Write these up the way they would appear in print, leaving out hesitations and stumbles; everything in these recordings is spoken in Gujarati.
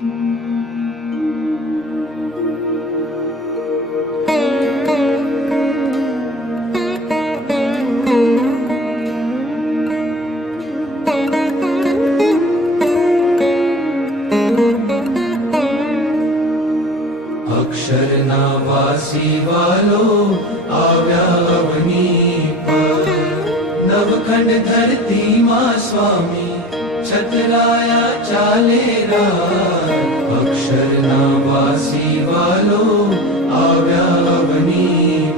અક્ષરના વાસી વાલો આવ્યા અવની પર, નવખંડ ધરતીમાં સ્વામી છતરાયા ચાલે રાત. અક્ષરના વાસી વાલો આવ્યા અવની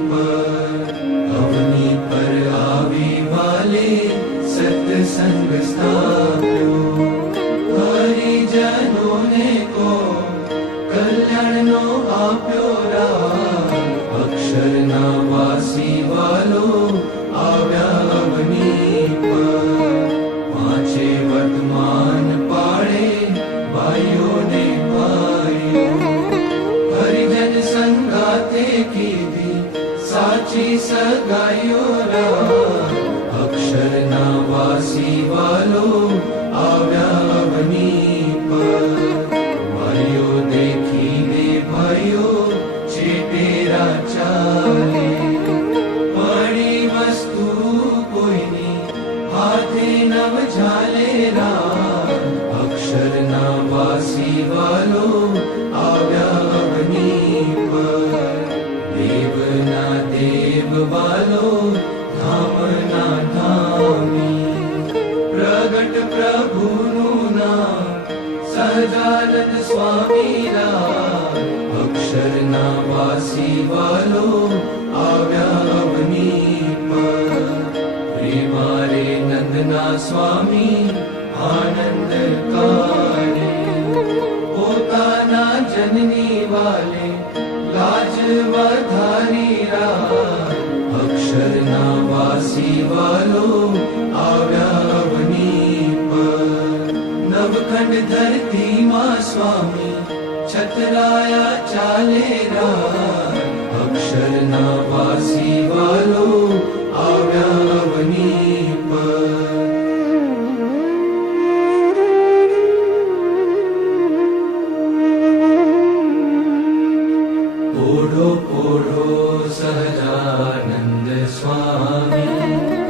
પર આવી વાલે સત્સંગ સ્થાપ્યો. હરિજનોને કો કલ્યાણનો આપ્યો રાહ. અક્ષરના વાસી વાલો આવ્યા અવની પર, પાંચે વર્તમાન પાડે ભાઈઓને ભાઈઓ. હરિજન સંગાતે કીધી સાચી સગાઈઓ રાહ. અક્ષરના વાસી વાલો આવ્યા અવની પર, ભાઈઓ દેખીને ભાઈઓ છેટેરા ચાલે. પડી વસ્તુ કોઈની હાથે નવ ઝાલે રાહ. અક્ષરના વાસી વાલો આવ્યા અવની પર, દેવના દેવ વાલો ધામના ધામી. પ્રગટ પ્રભુનું નામ સહજાનંદ સ્વામી રાહ. અક્ષરના વાસી વાલો આવ્યા અવની પર, પ્રેમારે નંદના સ્વામી આનંદ કાઢે. પોતાના જનની વાલે લાજ વધારી રાહ. અક્ષરના વાસી વાલો આવ્યા અવની પર, નવખંડ ધરતીમાં સ્વામી છતરાયા ચાલે રાહ. અક્ષરના વાસી વાલો આવ્યા અવની પર. પોઢો પોઢો સહજાનંદ સ્વામી,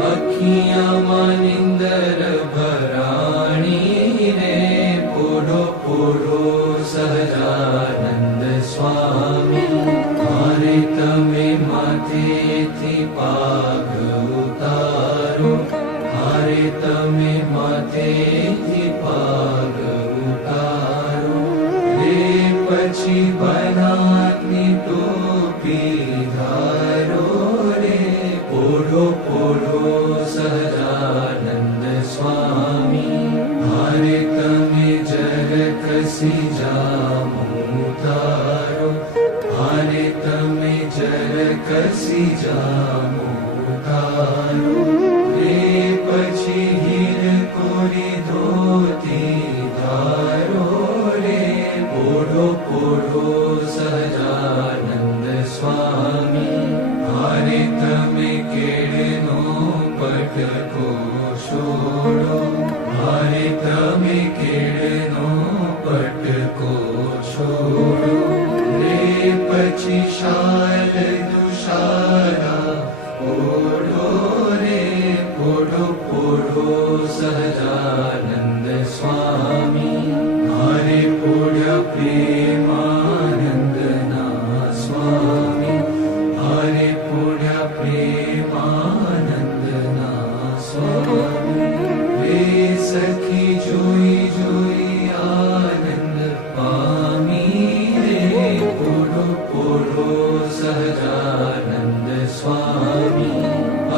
અખિયામાં નિંદર ભરાણી રે. પોઢો પોઢો સહજાનંદ સ્વામી, મારે તમે માથેથી પાગ ઉતારો. મારે તમે માથેથી પાગ ઉતારો રે. પછી બનાતની ટોપી ધારો રે. પોઢો પોઢો સહજાનંદ સ્વામી, મારે તમે જરકસી જામું ધારો. મારે તમે જરકસી જામું ધારો રે. પછી હીર કોરી ધોતી ધારો રે. પોઢો પોઢો સહજાનંદ સ્વામી, મારે તમે કેળનો પટકો છોડો. મારે તમે કેળનો પટકો છોડો રે. પછી શાલ દુશાલા ઓઢો રે. પોઢો પોઢો સહજાનંદ સ્વામી, મારે પોઢ્યા પ્રેમાનંદના સ્વામી. મારે પોઢ્યા પ્રેમાનંદના સ્વામી રે. સખી જોઈ જોઈ આનંદ પામી રે. પોઢો પોઢો સહજાનંદ સ્વામી,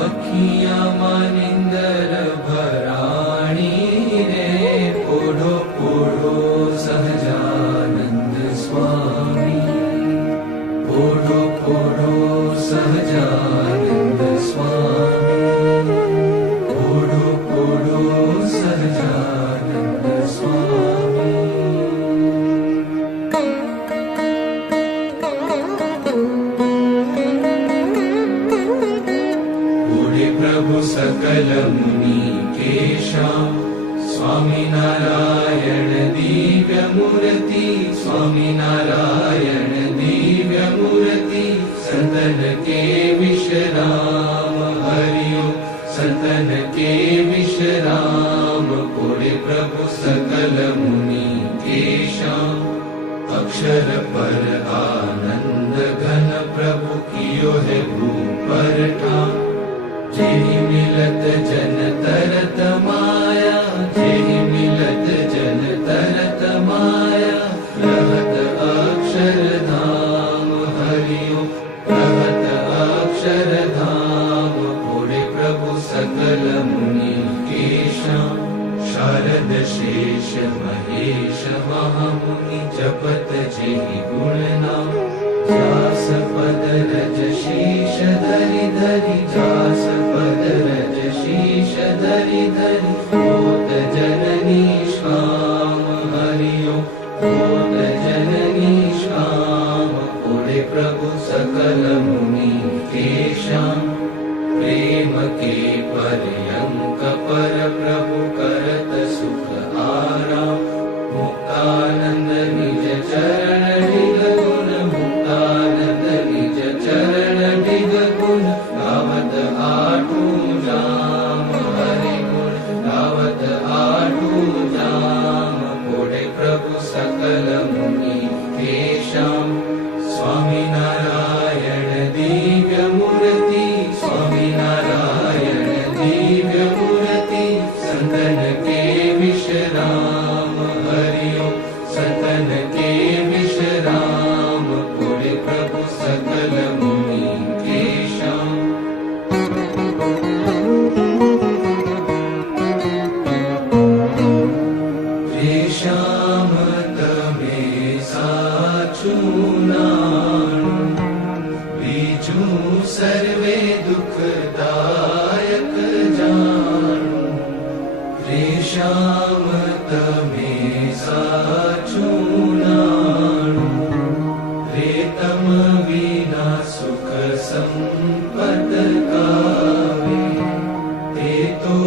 અખિયામાં નિંદર ભરાણી રે. પોઢો स्वामी नारायण दिव्य मूर्ति संतन के विश्राम हरिओ संतन के विश्राम कोडे प्रभु सकल मुनि के श्याम अक्षर पर आनंद घन प्रभु कियो है भूपर ठाम जेहि मिलत जन तरत माया जेहि मिलत जन तरत माया रहत अक्षर धाम हरिओ रहत अक्षर धाम कोडे प्रभु सकल मुनि के श्याम शारद शेष महेश महामुनि जपत जेहि गुण नाम जास पद रज शीश धरि धरि जास पद रज शीश धरि धरि होत जननी श्याम हरिओ होत जननी श्याम कोडे प्रभु सकल मुनि के श्याम प्रेम के पर्यंक पर प्रभु करत सुख आराम मुक्तानंद निज चरण डिग गुण मुक्तानंद निज चरण डिग गुण गावत आठू जाम हरि गुण गावत आठू जाम कोडे प्रभु सकल मुनि के श्याम स्वामी नारायण दिव्य मूर्ति स्वामी नारायण दिव्य मूर्ति संतन के विश्राम हरिओ संतन के विश्राम कोडे प्रभु सकल मुनि के श्याम हे श्याम तमे साचू नाणु बीजू सर्वे दुखदायक जाणु रे श्याम तमे साचू नाणु रे तम विना सुख संपद कावे ते तो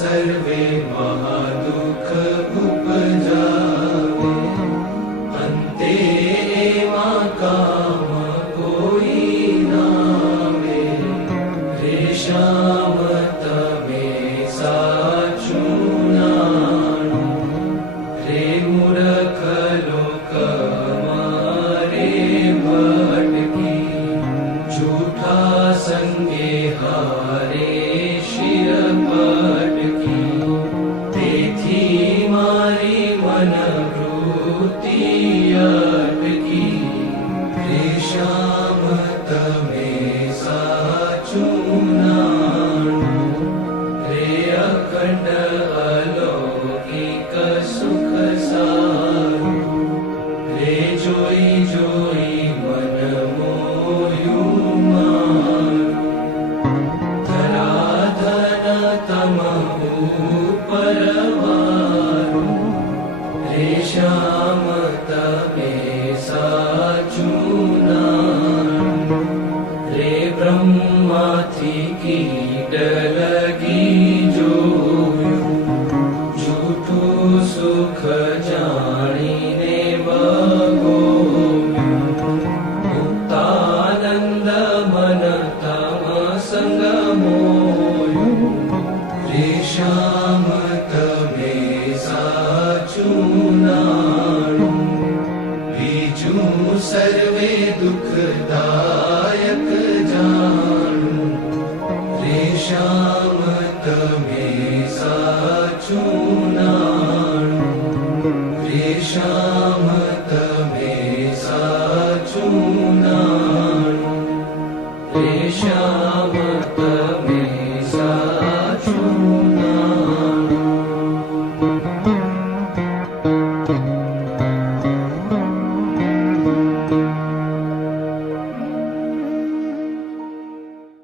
सर्वे महादुख उपजावे अंते मा काम कोई नावे रे श्याम तमे साचू नाणु रे मूर्ख लोक मारे भटकी झूठा संगे हारे शिर पटकी तेथी मारी मन वृत्ति अटकी रे श्याम तमे साचू नाणु रे अखंड अलौकिक सुख सारू रे जोई जोई मन मोयू मारू धराधन तमहु परवारू रे श्याम तमे साचू नाणु रे ब्रह्माथी कीट लगी जोयू झूठू सुख जाणीने बगोयू मुक्तानंद मन तम संग मोयू रे श्याम तमे साचू नाणु बीजू सर्वे दुख